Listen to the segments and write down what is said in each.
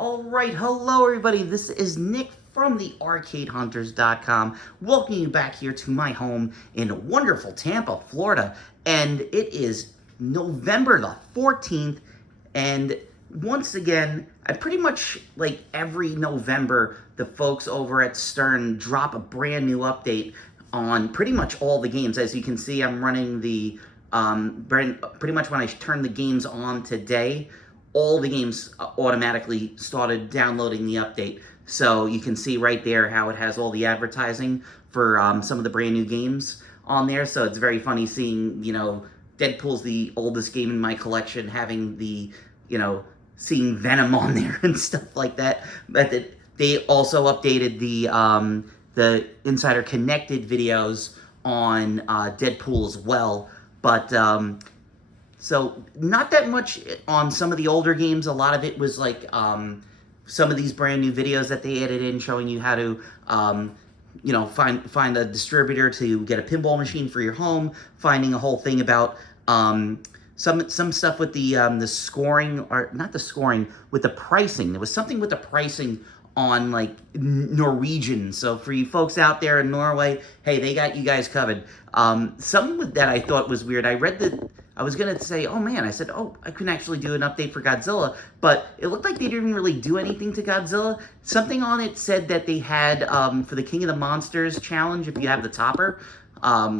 Alright, hello everybody, this is Nick from the ArcadeHunters.com, welcoming you back here to my home in wonderful Tampa, Florida, and it is November the 14th, and once again, I pretty much, like every November, the folks over at Stern drop a brand new update on pretty much all the games. As you can see, I'm running the, pretty much when I turned the games on today, all the games automatically started downloading the update. So you can see right there how it has all the advertising for some of the brand new games on there. So it's very funny seeing, Deadpool's the oldest game in my collection, having the, seeing Venom on there and stuff like that. But they also updated the Insider Connected videos on Deadpool as well. But so not that much on some of the older games. A lot of it was like some of these brand new videos that they added in showing you how to find a distributor to get a pinball machine for your home, finding a whole thing about some stuff with the scoring, or not the scoring, with the pricing. There was something with the pricing on like Norwegian. So for you folks out there in Norway, hey, they got you guys covered. Something that I thought was weird, I was going to say, oh man, I said, oh, I can actually do an update for Godzilla, but it looked like they didn't really do anything to Godzilla. Something on it said that they had, for the King of the Monsters challenge, if you have the topper,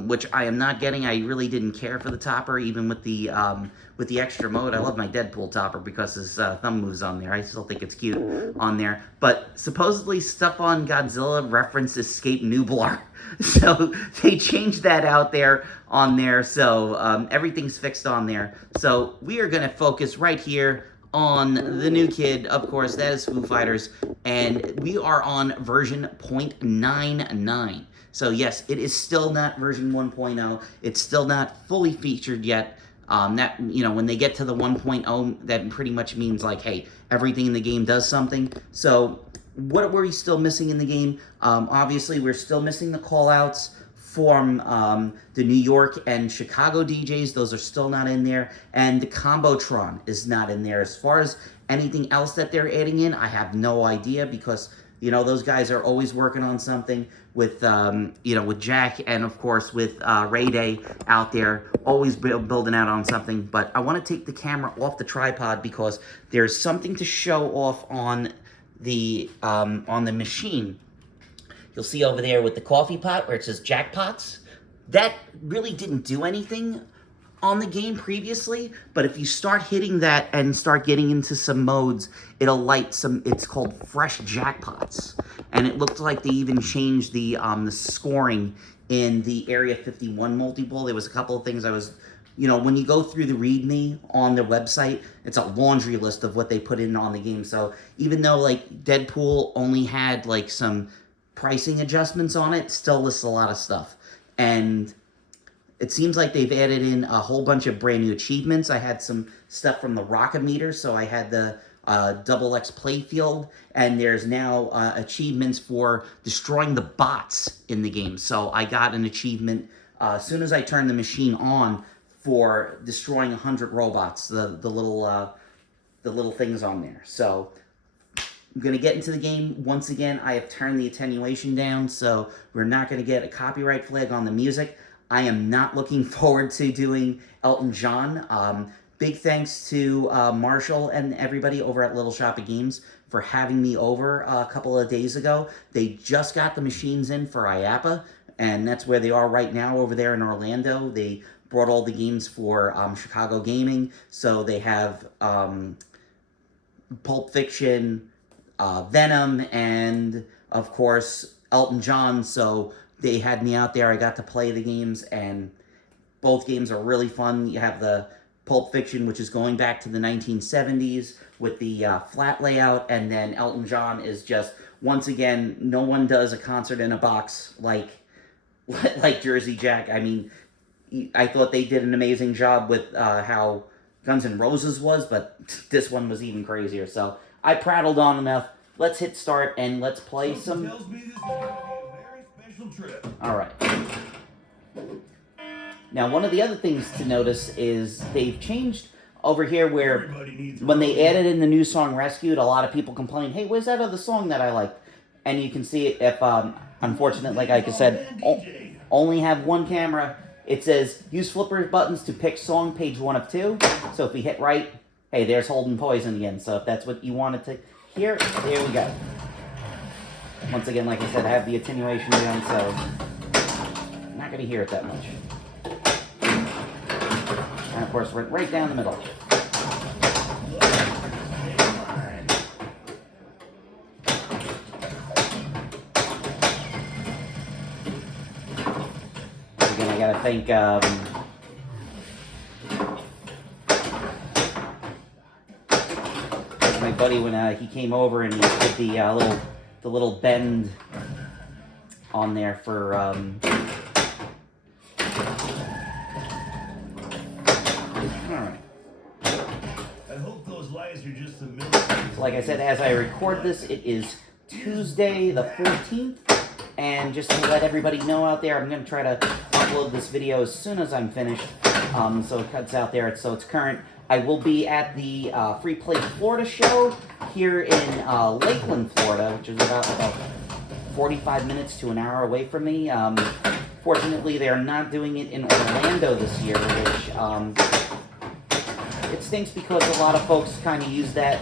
which I am not getting. I really didn't care for the topper, even with the extra mode. I love my Deadpool topper because his thumb moves on there. I still think it's cute on there. But supposedly stuff on Godzilla referenced Escape Nublar. So they changed that out there on there. So everything's fixed on there. So we are going to focus right here on the new kid. Of course, that is Foo Fighters. And we are on version 0.99. So yes, it is still not version 1.0. It's still not fully featured yet. When they get to the 1.0, that pretty much means like, hey, everything in the game does something. So what were we still missing in the game? Obviously, we're still missing the call-outs from the New York and Chicago DJs. Those are still not in there. And the Combotron is not in there. As far as anything else that they're adding in, I have no idea because, those guys are always working on something with, with Jack and, of course, with Ray Day out there, always building out on something. But I want to take the camera off the tripod because there's something to show off on the machine. You'll see over there with the coffee pot where it says Jackpots. That really didn't do anything on the game previously, but if you start hitting that and start getting into some modes, it'll light some, it's called Fresh Jackpots. And it looked like they even changed the scoring in the Area 51 multi-ball. There was a couple of things I was, when you go through the README on their website, it's a laundry list of what they put in on the game. So even though like Deadpool only had like some pricing adjustments on it, still lists a lot of stuff. And it seems like they've added in a whole bunch of brand new achievements. I had some stuff from the Rockometer, so I had the Double X Playfield, and there's now achievements for destroying the bots in the game. So I got an achievement as soon as I turned the machine on for destroying 100 robots, the little things on there. So I'm going to get into the game. Once again, I have turned the attenuation down, so we're not going to get a copyright flag on the music. I am not looking forward to doing Elton John. Big thanks to Marshall and everybody over at Little Shop of Games for having me over a couple of days ago. They just got the machines in for IAPA, and that's where they are right now over there in Orlando. They brought all the games for Chicago Gaming, so they have Pulp Fiction, Venom, and, of course, Elton John, so they had me out there. I got to play the games, and both games are really fun. You have the Pulp Fiction, which is going back to the 1970s with the flat layout, and then Elton John is just, once again, no one does a concert in a box like Jersey Jack. I mean, I thought they did an amazing job with how Guns N' Roses was, but this one was even crazier. So I prattled on enough. Let's hit start, and let's play some... Tells me this is going to be a very special trip. All right. Now, one of the other things to notice is they've changed over here where Everybody needs a when they roadie. added in the new song Rescued, a lot of people complained, hey, where's that other song that I liked? And you can see it if, unfortunately, like I said, only have one camera. It says, use flipper buttons to pick song, page 1 of 2. So if we hit right, hey, there's Holding Poison again. So if that's what you wanted to hear, there we go. Once again, like I said, I have the attenuation down, so I'm not going to hear it that much. And of course, right down the middle. Again, I gotta thank my buddy when he came over and he did the little bend on there for all right. I hope those lights are just the middle. So like I said, as I record this, it is Tuesday the 14th, and just to let everybody know out there, I'm going to try to upload this video as soon as I'm finished, so it cuts out there, so it's current. I will be at the Free Play Florida show here in Lakeland, Florida, which is about 45 minutes to an hour away from me. Fortunately, they're not doing it in Orlando this year, which it stinks because a lot of folks kind of use that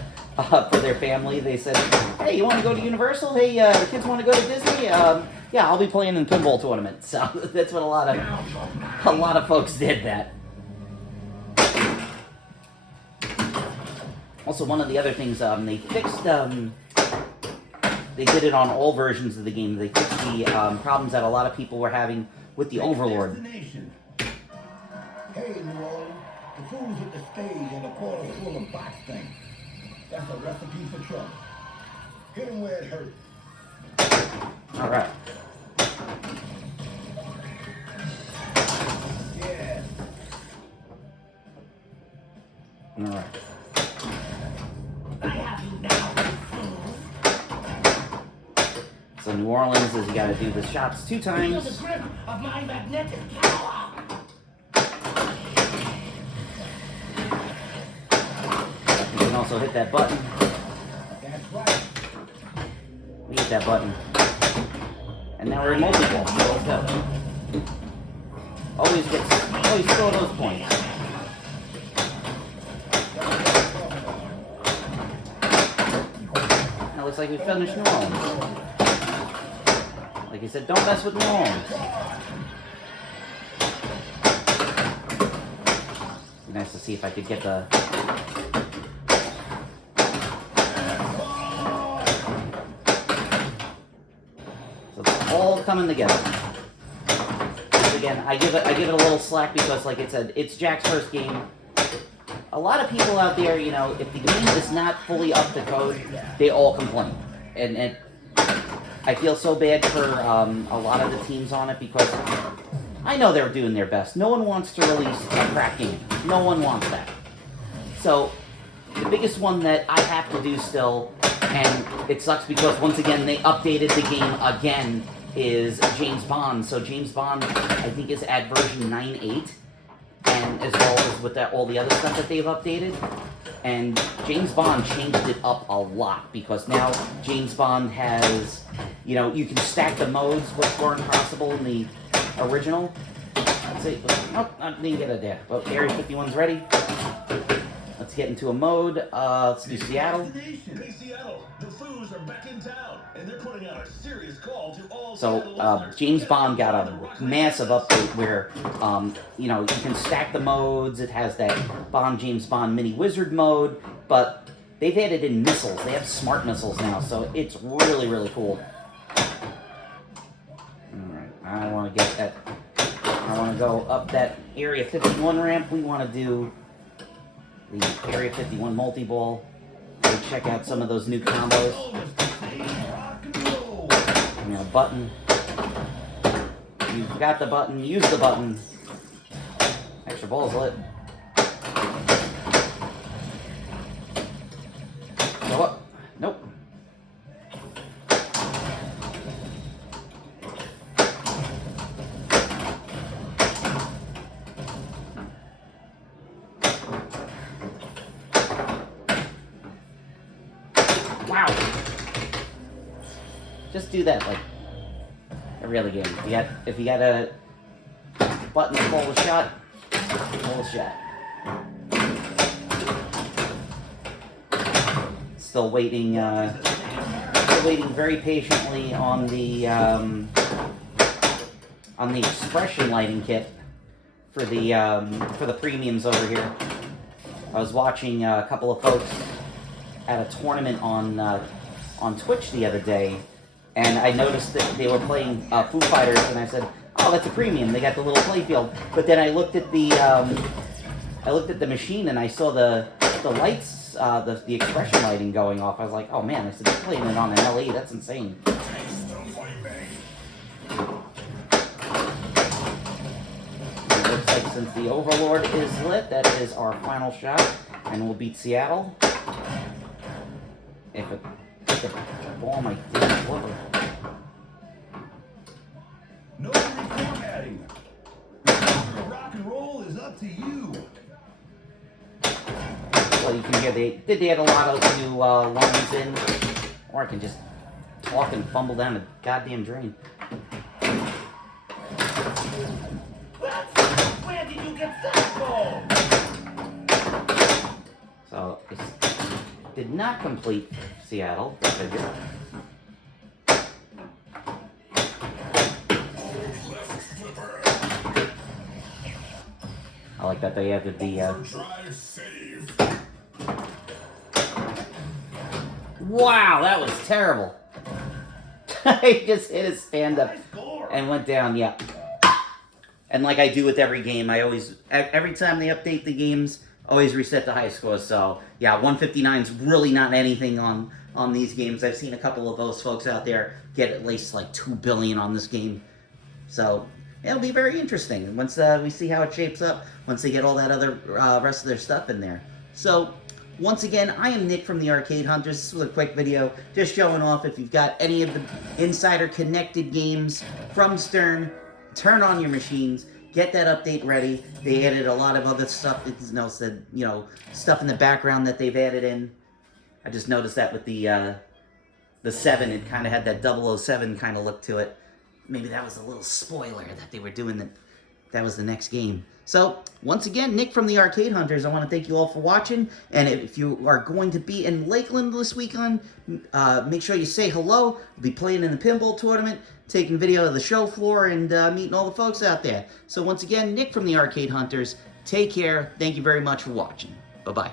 for their family. They said, hey, you want to go to Universal? Hey, the kids want to go to Disney? Yeah, I'll be playing in the pinball tournament. So that's what a lot of folks did that. Also, one of the other things, they fixed, they did it on all versions of the game. They fixed the problems that a lot of people were having with the Overlord. Destination. Hey, New Orleans, the fools at the stage and the portal full of box things. That's a recipe for trouble. Hit 'em where it hurts. All right. Yeah. All right. So New Orleans is you got to do the shots 2 times. Feel the grip of my magnetic power. You can also hit that button. That's right. We hit that button. And now we're in multi-ball. So let's go. Always score those points. Now it looks like we finished New Orleans. Like I said, don't mess with New Orleans. Be nice to see if I could get the... So it's all coming together. Once again, I give it a little slack because, like I said, it's Jack's first game. A lot of people out there, you know, if the game is not fully up to code, they all complain. And I feel so bad for a lot of the teams on it because I know they're doing their best. No one wants to release a crap game. No one wants that. So the biggest one that I have to do still, and it sucks because once again they updated the game again, is James Bond. So James Bond, I think, is at version 9.8, and as well as with that all the other stuff that they've updated. And James Bond changed it up a lot because now James Bond has, you know, you can stack the modes, which weren't possible in the original. Let's see. Nope, I didn't get it there. Well, Area 51's ready. Let's get into a mode. Let's do Seattle. Destination. Hey, Seattle, the Foos are back in town, and they're putting out a serious call to all So Seattle listeners. James Bond got a massive update where, you know, you can stack the modes. It has that James Bond mini wizard mode, but they've added in missiles. They have smart missiles now, so it's really, really cool. All right, I want to get that. I want to go up that Area 51 ramp. We want to do the Area 51 multi-ball. Go check out some of those new combos. Rock and roll. You know, button. You've got the button. Use the button. Extra ball's lit. Go up. Nope. Wow. Just do that like every other game. If you got a button to pull the shot, pull the shot. Still waiting very patiently on the expression lighting kit for the premiums over here. I was watching a couple of folks at a tournament on Twitch the other day, and I noticed that they were playing Foo Fighters, and I said, "Oh, that's a premium. They got the little playfield." But then I looked at the machine, and I saw the lights, the expression lighting going off. I was like, "Oh man!" I said, "They're playing it on an LE. That's insane." It looks like since the Overlord is lit, that is our final shot, and we'll beat Seattle. If the ball might damn flipper. No reformatting. Rock and roll is up to you. Well, you can hear they had a lot of new lines in, or I can just talk and fumble down the goddamn drain. Where did you get that ball? So it did not complete Seattle. I figure. I like that they added the. Wow, that was terrible. He just hit his stand up and went down. Yeah. And like I do with every game, I always, every time they update the games, always reset the high score. So yeah, 159 is really not anything on these games. I've seen a couple of those folks out there get at least like 2 billion on this game. So it'll be very interesting once we see how it shapes up, once they get all that other rest of their stuff in there. So once again, I am Nick from the Arcade Hunters. This was a quick video just showing off if you've got any of the Insider connected games from Stern, turn on your machines, get that update ready. They added a lot of other stuff, stuff in the background that they've added in. I just noticed that with the 7, it kind of had that 007 kind of look to it. Maybe that was a little spoiler that they were doing that was the next game. So, once again, Nick from the Arcade Hunters, I want to thank you all for watching. And if you are going to be in Lakeland this weekend, make sure you say hello. We'll be playing in the pinball tournament, taking video of the show floor, and meeting all the folks out there. So, once again, Nick from the Arcade Hunters, take care. Thank you very much for watching. Bye-bye.